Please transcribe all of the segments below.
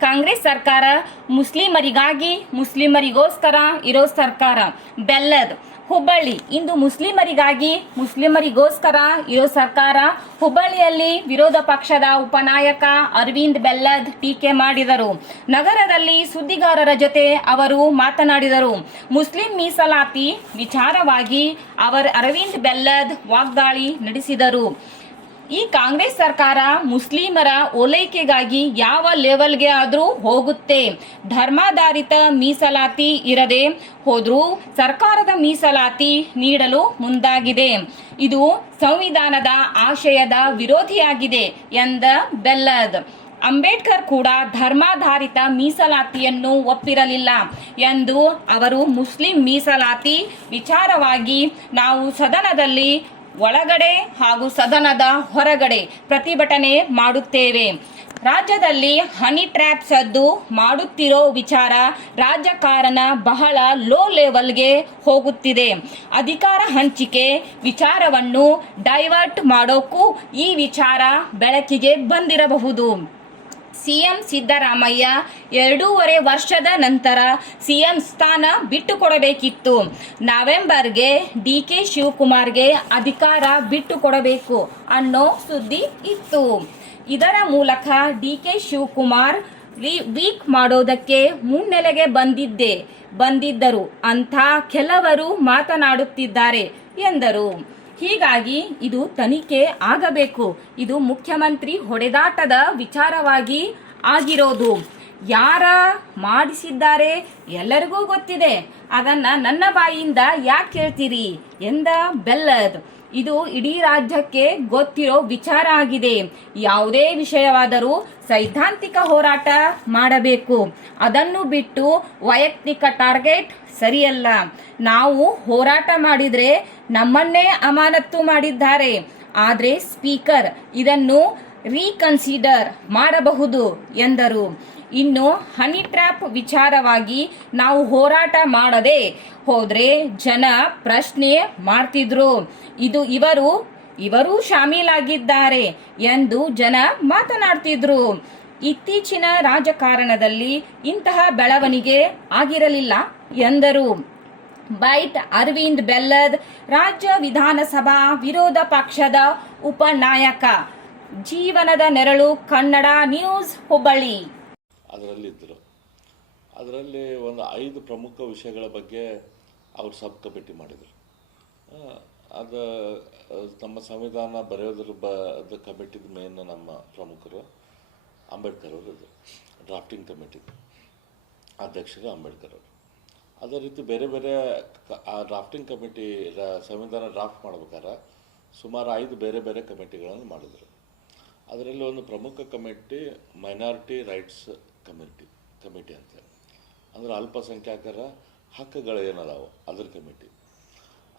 ಕಾಂಗ್ರೆಸ್ ಸರ್ಕಾರ ಮುಸ್ಲಿಮರಿಗಾಗಿ ಮುಸ್ಲಿಮರಿಗೋಸ್ಕರ ಇರೋ ಸರ್ಕಾರ. ಬೆಲ್ಲದ್, ಹುಬ್ಬಳ್ಳಿ. ಇಂದು ಮುಸ್ಲಿಮರಿಗಾಗಿ ಮುಸ್ಲಿಮರಿಗೋಸ್ಕರ ಇರೋ ಸರ್ಕಾರ. ಹುಬ್ಬಳ್ಳಿಯಲ್ಲಿ ವಿರೋಧ ಪಕ್ಷದ ಉಪನಾಯಕ ಅರವಿಂದ್ ಬೆಲ್ಲದ್ ಟೀಕೆ ಮಾಡಿದರು. ನಗರದಲ್ಲಿ ಸುದ್ದಿಗಾರರ ಜೊತೆ ಅವರು ಮಾತನಾಡಿದರು. ಮುಸ್ಲಿಂ ಮೀಸಲಾತಿ ವಿಚಾರವಾಗಿ ಅವರ್ ಅರವಿಂದ್ ಬೆಲ್ಲದ್ ವಾಗ್ದಾಳಿ ನಡೆಸಿದರು. ಈ ಕಾಂಗ್ರೆಸ್ ಸರ್ಕಾರ ಮುಸ್ಲಿಮರ ಓಲೈಕೆಗಾಗಿ ಯಾವ ಲೆವೆಲ್ಗೆ ಆದರೂ ಹೋಗುತ್ತೆ. ಧರ್ಮಾಧಾರಿತ ಮೀಸಲಾತಿ ಇರದೆ ಹೋದರೂ ಸರ್ಕಾರದ ಮೀಸಲಾತಿ ನೀಡಲು ಮುಂದಾಗಿದೆ. ಇದು ಸಂವಿಧಾನದ ಆಶಯದ ವಿರೋಧಿಯಾಗಿದೆ ಎಂದ ಬೆಲ್ಲದ್. ಅಂಬೇಡ್ಕರ್ ಕೂಡ ಧರ್ಮಾಧಾರಿತ ಮೀಸಲಾತಿಯನ್ನು ಒಪ್ಪಿರಲಿಲ್ಲ ಎಂದು ಅವರು ಮುಸ್ಲಿಂ ಮೀಸಲಾತಿ ವಿಚಾರವಾಗಿ ನಾವು ಸದನದಲ್ಲಿ ಒಳಗಡೆ ಹಾಗೂ ಸದನದ ಹೊರಗಡೆ ಪ್ರತಿಭಟನೆ ಮಾಡುತ್ತೇವೆ. ರಾಜ್ಯದಲ್ಲಿ ಹನಿ ಟ್ರ್ಯಾಪ್ ಸದ್ದು ಮಾಡುತ್ತಿರೋ ವಿಚಾರ ರಾಜಕಾರಣ ಬಹಳ ಲೋ ಲೆವೆಲ್ಗೆ ಹೋಗುತ್ತಿದೆ. ಅಧಿಕಾರ ಹಂಚಿಕೆ ವಿಚಾರವನ್ನು ಡೈವರ್ಟ್ ಮಾಡೋಕ್ಕೂ ಈ ವಿಚಾರ ಬೆಳಕಿಗೆ ಬಂದಿರಬಹುದು. ಸಿಎಂ ಸಿದ್ದರಾಮಯ್ಯ ಎರಡೂವರೆ ವರ್ಷದ ನಂತರ ಸಿಎಂ ಸ್ಥಾನ ಬಿಟ್ಟುಕೊಡಬೇಕಿತ್ತು. ನವೆಂಬರ್ಗೆ ಡಿ ಕೆ ಶಿವಕುಮಾರ್ಗೆ ಅಧಿಕಾರ ಬಿಟ್ಟುಕೊಡಬೇಕು ಅನ್ನೋ ಸುದ್ದಿ ಇತ್ತು. ಇದರ ಮೂಲಕ ಡಿ ಕೆ ಶಿವಕುಮಾರ್ ವೀಕ್ ಮಾಡೋದಕ್ಕೆ ಮುನ್ನೆಲೆಗೆ ಬಂದಿದ್ದೆ, ಬಂದಿದ್ದರು. ಅಂತ ಕೆಲವರು ಮಾತನಾಡುತ್ತಿದ್ದಾರೆ ಎಂದರು. ಹೀಗಾಗಿ ಇದು ತನಿಖೆ ಆಗಬೇಕು. ಇದು ಮುಖ್ಯಮಂತ್ರಿ ಹೊಡೆದಾಟದ ವಿಚಾರವಾಗಿ ಆಗಿರೋದು. ಯಾರ ಮಾಡಿಸಿದ್ದಾರೆ ಎಲ್ಲರಿಗೂ ಗೊತ್ತಿದೆ. ಅದನ್ನ ನನ್ನ ಬಾಯಿಯಿಂದ ಯಾಕೆ ಕೇಳ್ತೀರಿ? ಎಂದ ಬೆಲ್ಲದ್. ಇದು ಇಡೀ ರಾಜ್ಯಕ್ಕೆ ಗೊತ್ತಿರೋ ವಿಚಾರ ಆಗಿದೆ. ಯಾವುದೇ ವಿಷಯವಾದರೂ ಸೈದ್ಧಾಂತಿಕ ಹೋರಾಟ ಮಾಡಬೇಕು. ಅದನ್ನು ಬಿಟ್ಟು ವೈಯಕ್ತಿಕ ಟಾರ್ಗೆಟ್ ಸರಿಯಲ್ಲ. ನಾವು ಹೋರಾಟ ಮಾಡಿದ್ರೆ ನಮ್ಮನ್ನೇ ಅಮಾನತ್ತು ಮಾಡಿದ್ದಾರೆ. ಆದರೆ ಸ್ಪೀಕರ್ ಇದನ್ನು ರೀಕನ್ಸಿಡರ್ ಮಾಡಬಹುದು ಎಂದರು. ಇನ್ನು ಹನಿ ಟ್ರ್ಯಾಪ್ ವಿಚಾರವಾಗಿ ನಾವು ಹೋರಾಟ ಮಾಡದೆ ಹೋದರೆ ಜನ ಪ್ರಶ್ನೆ ಮಾಡ್ತಿದ್ರು. ಇದು ಇವರು ಇವರು ಶಾಮೀಲಾಗಿದ್ದಾರೆ ಎಂದು ಜನ ಮಾತನಾಡ್ತಿದ್ರು. ಇತ್ತೀಚಿನ ರಾಜಕಾರಣದಲ್ಲಿ ಇಂತಹ ಬೆಳವಣಿಗೆ ಆಗಿರಲಿಲ್ಲ ಎಂದರು. ಬೈಟ್ ಅರವಿಂದ್ ಬೆಲ್ಲದ್, ರಾಜ್ಯ ವಿಧಾನಸಭಾ ವಿರೋಧ ಪಕ್ಷದ ಉಪನಾಯಕ. ಜೀವನದ ನೆರಳು ಕನ್ನಡ ನ್ಯೂಸ್ ಹುಬ್ಬಳ್ಳಿ. ಅದರಲ್ಲಿದ್ದರು. ಅದರಲ್ಲಿ ಒಂದು ಐದು ಪ್ರಮುಖ ವಿಷಯಗಳ ಬಗ್ಗೆ ಅವರು ಸಬ್ ಕಮಿಟಿ ಮಾಡಿದರು ಅದು ನಮ್ಮ ಸಂವಿಧಾನ ಬರೆಯೋದ್ರ ಬ, ಅದು ಕಮಿಟಿದ ಮೇನ್ ನಮ್ಮ ಪ್ರಮುಖರು ಅಂಬೇಡ್ಕರ್ ಅವರು ಇದು ಡ್ರಾಫ್ಟಿಂಗ್ ಕಮಿಟಿದು ಅಧ್ಯಕ್ಷರು ಅಂಬೇಡ್ಕರ್ ಅವರು. ಅದೇ ರೀತಿ ಬೇರೆ ಬೇರೆ ಆ ಡ್ರಾಫ್ಟಿಂಗ್ ಕಮಿಟಿ ಸಂವಿಧಾನ ಡ್ರಾಫ್ಟ್ ಮಾಡ್ಬೇಕಾದ್ರೆ ಸುಮಾರು ಐದು ಬೇರೆ ಬೇರೆ ಕಮಿಟಿಗಳನ್ನು ಮಾಡಿದರು. ಅದರಲ್ಲಿ ಒಂದು ಪ್ರಮುಖ committee minority rights committee committee ಅಂತ. ಅಂದರೆ ಅಲ್ಪಸಂಖ್ಯಾತರ ಹಕ್ಕುಗಳು ಏನದಾವು? ಅದ್ರ ಕಮಿಟಿ.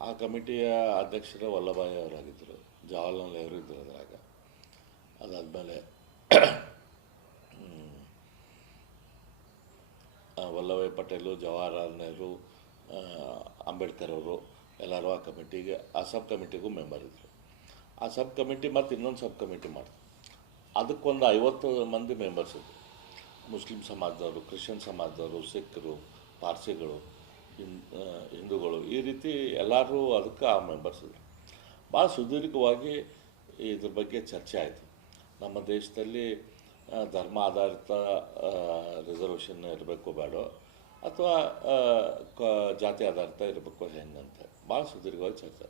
ಆ ಕಮಿಟಿಯ ಅಧ್ಯಕ್ಷರು ವಲ್ಲಭಾಯಿ ಅವರಾಗಿದ್ದರು ಜವಾಹರ್ಲಾಲ್ ನೆಹರು ಇದ್ದರು ಅದರಾಗ. ಅದಾದಮೇಲೆ ವಲ್ಲಭಾಯಿ ಪಟೇಲು, ಜವಾಹರ್ಲಾಲ್ ನೆಹರು ಅಂಬೇಡ್ಕರ್ ಅವರು ಎಲ್ಲರೂ ಆ ಕಮಿಟಿಗೆ, ಆ ಸಬ್ ಕಮಿಟಿಗೂ ಮೆಂಬರ್ ಇದ್ದರು ಆ ಸಬ್ ಕಮಿಟಿ ಮತ್ತು ಇನ್ನೊಂದು ಸಬ್ ಕಮಿಟಿ ಮಾಡ್ತು ಅದಕ್ಕೊಂದು ಐವತ್ತು ಮಂದಿ ಮೆಂಬರ್ಸ್ ಇದ್ದರು ಮುಸ್ಲಿಂ ಸಮಾಜದವರು, ಕ್ರಿಶ್ಚಿಯನ್ ಸಮಾಜದವರು ಸಿಖ್ರು ಪಾರ್ಸಿಗಳು ಹಿಂದೂಗಳು ಈ ರೀತಿ ಎಲ್ಲರೂ ಅದಕ್ಕೆ ಆ ಮೆಂಬರ್ಸ್ ಇದೆ ಭಾಳ ಸುದೀರ್ಘವಾಗಿ ಇದ್ರ ಬಗ್ಗೆ ಚರ್ಚೆ ಆಯಿತು. ನಮ್ಮ ದೇಶದಲ್ಲಿ ಧರ್ಮ ಆಧಾರಿತ ರಿಸರ್ವೇಷನ್ ಇರಬೇಕು ಬೇಡೋ ಅಥವಾ ಕ- ಜಾತಿ ಆಧಾರಿತ ಇರಬೇಕು ಹೆಂಗಂತ ಭಾಳ ಸುದೀರ್ಘವಾಗಿ ಚರ್ಚೆ.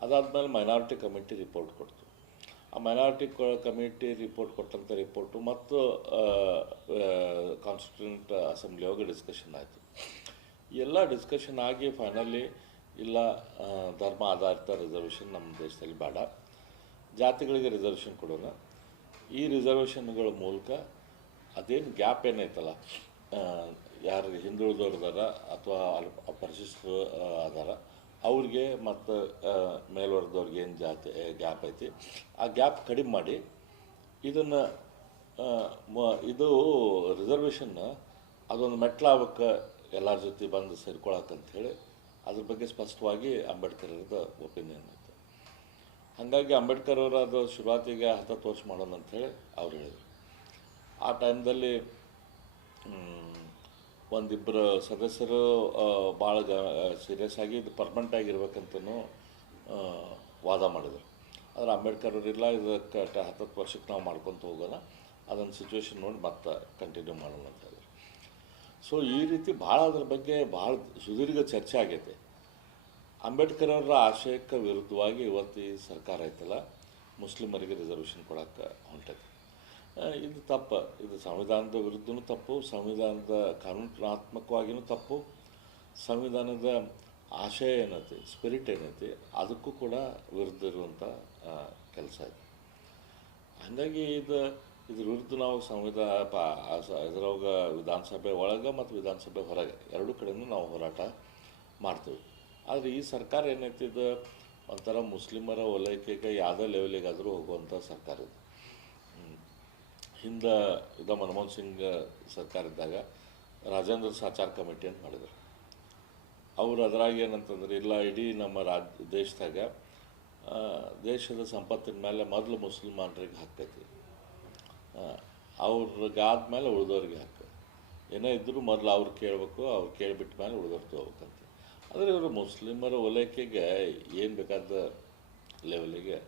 ಅದಾದಮೇಲೆ ಮೈನಾರಿಟಿ ಕಮಿಟಿ ರಿಪೋರ್ಟ್ ಕೊಡ್ತು. ಆ ಮೈನಾರಿಟಿ ಕಮಿಟಿ ರಿಪೋರ್ಟ್ ಕೊಟ್ಟಂಥ ರಿಪೋರ್ಟು ಮತ್ತು ಕಾನ್ಸ್ಟಿಟ್ಯೂಂಟ್ ಅಸೆಂಬ್ಲಿ ಒಳಗೆ ಡಿಸ್ಕಷನ್ ಆಯಿತು. ಎಲ್ಲ ಡಿಸ್ಕಷನ್ ಆಗಿ ಫೈನಲಿ ಇಲ್ಲ ಧರ್ಮ ಆಧಾರಿತ ರಿಸರ್ವೇಷನ್ ನಮ್ಮ ದೇಶದಲ್ಲಿ ಬೇಡ. ಜಾತಿಗಳಿಗೆ ರಿಸರ್ವೇಷನ್ ಕೊಡೋಣ. ಈ ರಿಸರ್ವೇಷನ್ಗಳ ಮೂಲಕ ಅದೇನು ಗ್ಯಾಪ್ ಏನೈತಲ್ಲ ಯಾರು ಹಿಂದುಳಿದವ್ರದಾರ ಅಥವಾ ಅಲ್ಪ ಪರಿಶಿಷ್ಟರು ಅದಾರ ಅವ್ರಿಗೆ ಮತ್ತು ಮೇಲ್ವರ್ಗದವ್ರಿಗೆ ಏನು ಜಾತಿ ಗ್ಯಾಪ್ ಐತಿ, ಆ ಗ್ಯಾಪ್ ಕಡಿಮೆ ಮಾಡಿ ಇದನ್ನು ಇದು ರಿಸರ್ವೇಷನ್ನ ಅದೊಂದು ಮೆಟ್ಲಾಗಕ್ಕೆ ಎಲ್ಲರ ಜೊತೆ ಬಂದು ಸೇರ್ಕೊಳಕ್ಕಂಥೇಳಿ ಅದ್ರ ಬಗ್ಗೆ ಸ್ಪಷ್ಟವಾಗಿ ಅಂಬೇಡ್ಕರ್ ಒಪಿನಿಯನ್ ಇತ್ತು ಹಾಗಾಗಿ ಅಂಬೇಡ್ಕರ್ ಅವರು ಅದು ಶುರುವಾತಿಗೆ ಹತ್ತ ತೋರ್ಸ್ ಮಾಡೋಣ ಅಂಥೇಳಿ ಅವ್ರು ಹೇಳಿದರು. ಆ ಟೈಮ್ದಲ್ಲಿ ಒಂದಿಬ್ಬರು ಸದಸ್ಯರು ಭಾಳ ಗ ಸೀರಿಯಸ್ ಆಗಿ ಇದು ಪರ್ಮನೆಂಟ್ ಆಗಿರ್ಬೇಕಂತನೂ ವಾದ ಮಾಡಿದರು. ಆದರೆ ಅಂಬೇಡ್ಕರ್ ಅವರಿಲ್ಲ ಇದಕ್ಕೆ ಹತ್ತತ್ತು ವರ್ಷಕ್ಕೆ ನಾವು ಮಾಡ್ಕೊತ ಹೋಗೋಣ ಅದನ್ನು ಸಿಚುವೇಶನ್ ನೋಡಿ ಮತ್ತೆ ಕಂಟಿನ್ಯೂ ಮಾಡೋಣ ಅಂತ ಹೇಳಿದ್ರು. ಸೊ ಈ ರೀತಿ ಭಾಳ ಅದ್ರ ಬಗ್ಗೆ ಭಾಳ ಸುದೀರ್ಘ ಚರ್ಚೆ ಆಗೈತೆ. ಅಂಬೇಡ್ಕರ್ ಅವರ ಆಶಯಕ್ಕೆ ವಿರುದ್ಧವಾಗಿ ಇವತ್ತು ಈ ಸರ್ಕಾರ ಐತಲ್ಲ, ಮುಸ್ಲಿಮರಿಗೆ ರಿಸರ್ವೇಷನ್ ಕೊಡೋಕ್ಕೆ ಹೊಂಟೈತೆ. ಇದು ತಪ್ಪು. ಇದು ಸಂವಿಧಾನದ ವಿರುದ್ಧನೂ ತಪ್ಪು, ಸಂವಿಧಾನದ ಕಾನೂನಾತ್ಮಕವಾಗಿಯೂ ತಪ್ಪು. ಸಂವಿಧಾನದ ಆಶಯ ಏನೈತಿ ಸ್ಪಿರಿಟ್ ಏನೈತಿ, ಅದಕ್ಕೂ ಕೂಡ ವಿರುದ್ಧ ಇರುವಂಥ ಕೆಲಸ ಇದು. ಹಾಗಾಗಿ ಇದು, ಇದ್ರ ವಿರುದ್ಧ ನಾವು ಸಂವಿಧಾನ, ಪ ಇದ್ರೊಳಗ ವಿಧಾನಸಭೆ ಒಳಗೆ ಮತ್ತು ವಿಧಾನಸಭೆ ಹೊರಗೆ, ಎರಡೂ ಕಡೆಯೂ ನಾವು ಹೋರಾಟ ಮಾಡ್ತೀವಿ. ಆದರೆ ಈ ಸರ್ಕಾರ ಏನೈತಿ ಇದು, ಒಂಥರ ಮುಸ್ಲಿಮರ ಓಲೈಕೆಗೆ ಯಾವುದೇ ಲೆವೆಲಿಗಾದರೂ ಹೋಗುವಂಥ ಸರ್ಕಾರ ಇದು. ಹಿಂದೆ ಇದ ಮನಮೋಹನ್ ಸಿಂಗ್ ಸರ್ಕಾರ ಇದ್ದಾಗ ರಾಜೇಂದ್ರ ಸಾಚಾರ್ ಕಮಿಟಿ ಅಂತ ಮಾಡಿದರು. ಅವರು ಅದ್ರಾಗ ಏನಂತಂದ್ರೆ, ಇಲ್ಲ, ಇಡೀ ನಮ್ಮ ರಾಜ್, ದೇಶದಾಗ ದೇಶದ ಸಂಪತ್ತಿನ ಮೇಲೆ ಮೊದಲು ಮುಸಲ್ಮಾನರಿಗೆ ಹಾಕೈತಿ ಅವ್ರಿಗಾದ ಆದ್ಮೇಲೆ ಉಳಿದವ್ರಿಗೆ ಹಾಕ ಏನೇ ಇದ್ದರೂ ಮೊದಲು ಅವ್ರು ಕೇಳಬೇಕು, ಅವ್ರು ಕೇಳಿಬಿಟ್ಟ ಮೇಲೆ ಉಳಿದವ್ರು ತಗೋಬೇಕಂತ. ಆದರೆ ಇವರು ಮುಸ್ಲಿಮರ ಓಲೈಕೆಗೆ ಏನು ಬೇಕಾದ ಲೆವೆಲಿಗೆ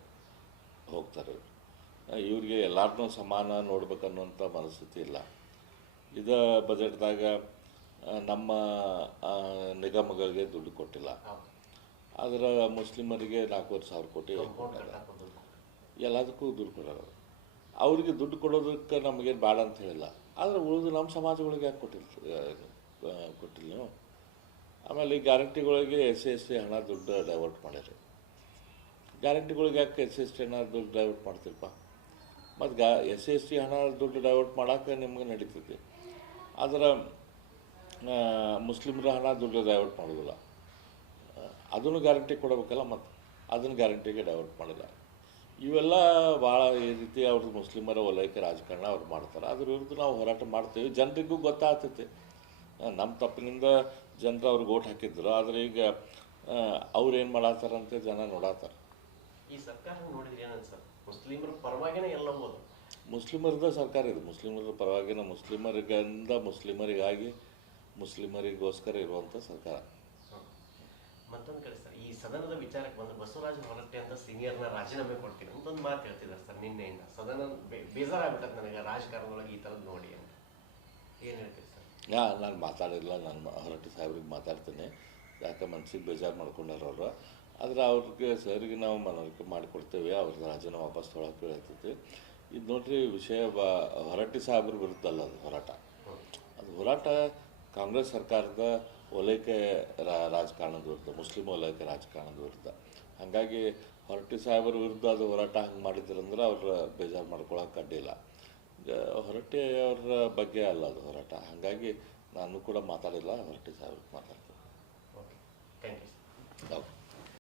ಹೋಗ್ತಾರೆ ಇವ್ರು. ಇವ್ರಿಗೆ ಎಲ್ಲರನ್ನೂ ಸಮಾನ ನೋಡ್ಬೇಕನ್ನುವಂಥ ಮನಸ್ಥಿತಿ ಇಲ್ಲ. ಇದ ಬಜೆಟ್ದಾಗ ನಮ್ಮ ನಿಗಮಗಳಿಗೆ ದುಡ್ಡು ಕೊಟ್ಟಿಲ್ಲ. ಆದ್ರೆ ಮುಸ್ಲಿಮರಿಗೆ ನಾಲ್ಕೂವರೆ ಸಾವಿರ ಕೋಟಿ ಎಲ್ಲದಕ್ಕೂ ದುಡ್ಡು ಕೊಡೋರು. ಅವ್ರಿಗೆ ದುಡ್ಡು ಕೊಡೋದಕ್ಕೆ ನಮಗೇನು ಬೇಡ ಅಂತ ಹೇಳಿಲ್ಲ. ಆದರೆ ಉಳಿದು ನಮ್ಮ ಸಮಾಜಗಳಿಗೆ ಯಾಕೆ ಕೊಟ್ಟಿಲ್ಲ ಕೊಟ್ಟಿಲ್ಲ ನೀವು? ಆಮೇಲೆ ಈ ಗ್ಯಾರಂಟಿಗಳಿಗೆ ಎಸ್ ಸಿ ಎಸ್ ಟಿ ಹಣ ದುಡ್ಡು ಡೈವರ್ಟ್ ಮಾಡ್ಯಾರಿ ಗ್ಯಾರಂಟಿಗಳಿಗೆ ಯಾಕೆ ಎಸ್ ಸಿ ಎಸ್ ಟಿ ಹಣ ದುಡ್ಡು ಡೈವರ್ಟ್ ಮಾಡ್ತೀರಪ್ಪ? ಮತ್ತು ಗಾ ಎಸ್ ಎಸ್ ಸಿ ಹಣ ದುಡ್ಡು ಡೈವರ್ಟ್ ಮಾಡೋಕೆ ನಿಮ್ಗೆ ನಡೀತೈತಿ. ಆದ್ರೆ ಮುಸ್ಲಿಮರ ಹಣ ದುಡ್ಡು ಡೈವರ್ಟ್ ಮಾಡೋದಿಲ್ಲ. ಅದನ್ನು ಗ್ಯಾರಂಟಿ ಕೊಡಬೇಕಲ್ಲ ಮತ್ತು ಅದನ್ನು ಗ್ಯಾರಂಟಿಗೆ ಡೈವರ್ಟ್ ಮಾಡಿಲ್ಲ. ಇವೆಲ್ಲ ಭಾಳ ಈ ರೀತಿ ಅವ್ರದ್ದು ಮುಸ್ಲಿಮರ ವಲಯಕ್ಕೆ ರಾಜಕಾರಣ ಅವ್ರು ಮಾಡ್ತಾರೆ. ಅದ್ರ ವಿರುದ್ಧ ನಾವು ಹೋರಾಟ ಮಾಡ್ತೀವಿ. ಜನರಿಗೂ ಗೊತ್ತಾಗ್ತೈತಿ. ನಮ್ಮ ತಪ್ಪಿನಿಂದ ಜನರು ಅವ್ರಿಗೆ ಓಟ್ ಹಾಕಿದ್ರು. ಆದರೆ ಈಗ ಅವ್ರು ಏನು ಮಾಡತ್ತಾರಂತೆ ಜನ ನೋಡತ್ತಾರೆ ಈ ಸರ್ಕಾರ ನೋಡಿದ್ರೆ ಏನನ್ಸರ್ ಮುಸ್ಲಿಮರ ಪರವಾಗಿನೇ ಎಲ್ಲ ಓದು ಮುಸ್ಲಿಮರದ ಸರ್ಕಾರ ಇದು. ಮುಸ್ಲಿಮರ ಪರವಾಗಿನ ಮುಸ್ಲಿಮರಿಗಿಂದ ಮುಸ್ಲಿಮರಿಗಾಗಿ ಮುಸ್ಲಿಮರಿಗೋಸ್ಕರ ಇರುವಂಥ ಸರ್ಕಾರ. ಮತ್ತೊಂದು ಕಡೆ ಸರ್ ಈ ಸದನದ ವಿಚಾರಕ್ಕೆ ಬಂದು ಬಸವರಾಜ ಹೊರಟ್ಟೆ ಅಂತ ಸೀನಿಯರ್ನ ರಾಜೀನಾಮೆ ಕೊಡ್ತೀನಿ ಅಂತ ಒಂದು ಮಾತು ಹೇಳ್ತಿದ್ದಾರೆ ಸರ್ ನಿನ್ನೆಯಿಂದ. ಸದನ ಬೇಜಾರಾಗ್ಬಿಟ್ಟದೆ ನನಗೆ ರಾಜಕಾರಣದೊಳಗೆ ಈ ಥರದ್ದು ನೋಡಿ ಅಂತ. ಏನು ಹೇಳ್ತೀರಿ ಸರ್? ಯಾ ನಾನು ಮಾತಾಡಿಲ್ಲ. ನಾನು ಹೊರಟ್ಟಿ ಸಾಹೇಬ್ರಿಗೆ ಮಾತಾಡ್ತೇನೆ. ಯಾಕೆ ಮನ್ಸಿಗೆ ಬೇಜಾರು ಮಾಡ್ಕೊಂಡಾರ ಅವರು ಆದರೆ ಅವ್ರಿಗೆ ಸರಿಗೆ ನಾವು ಮನವರಿಕೆ ಮಾಡಿಕೊಡ್ತೇವೆ ಅವ್ರದ್ದು ರಾಜನ ವಾಪಸ್ ತೊಗೊಳಕ್ಕೆ ಹೇಳ್ತೈತಿ ಇದು ನೋಡ್ರಿ, ವಿಷಯ ಬ, ಹೊರಟ್ಟಿ ಸಾಹೇಬ್ರ ಬರುತ್ತಲ್ಲ ಅದು ಹೋರಾಟ. ಅದು ಹೋರಾಟ ಕಾಂಗ್ರೆಸ್ ಸರ್ಕಾರದ ಓಲೈಕೆ ರಾಜಕಾರಣದ ವಿರುದ್ಧ, ಮುಸ್ಲಿಂ ಓಲೈಕೆ ರಾಜಕಾರಣದ ವಿರುದ್ಧ. ಹಾಗಾಗಿ ಹೊರಟ್ಟಿ ಸಾಹೇಬರ ವಿರುದ್ಧ ಅದು ಹೋರಾಟ ಹಂಗೆ ಮಾಡಿದ್ರಂದ್ರೆ ಅವ್ರ ಬೇಜಾರು ಮಾಡ್ಕೊಳಕ್ಕೆ ಅಡ್ಡಿಲ್ಲ ಹೊರಟಿ ಅವ್ರ ಬಗ್ಗೆ ಅಲ್ಲ ಅದು ಹೋರಾಟ. ಹಾಗಾಗಿ ನಾನು ಕೂಡ ಮಾತಾಡಿಲ್ಲ ಹೊರಟಿ ಸಾಹೇಬ್ರಿಗೆ ಮಾತಾಡ್ತೀನಿ.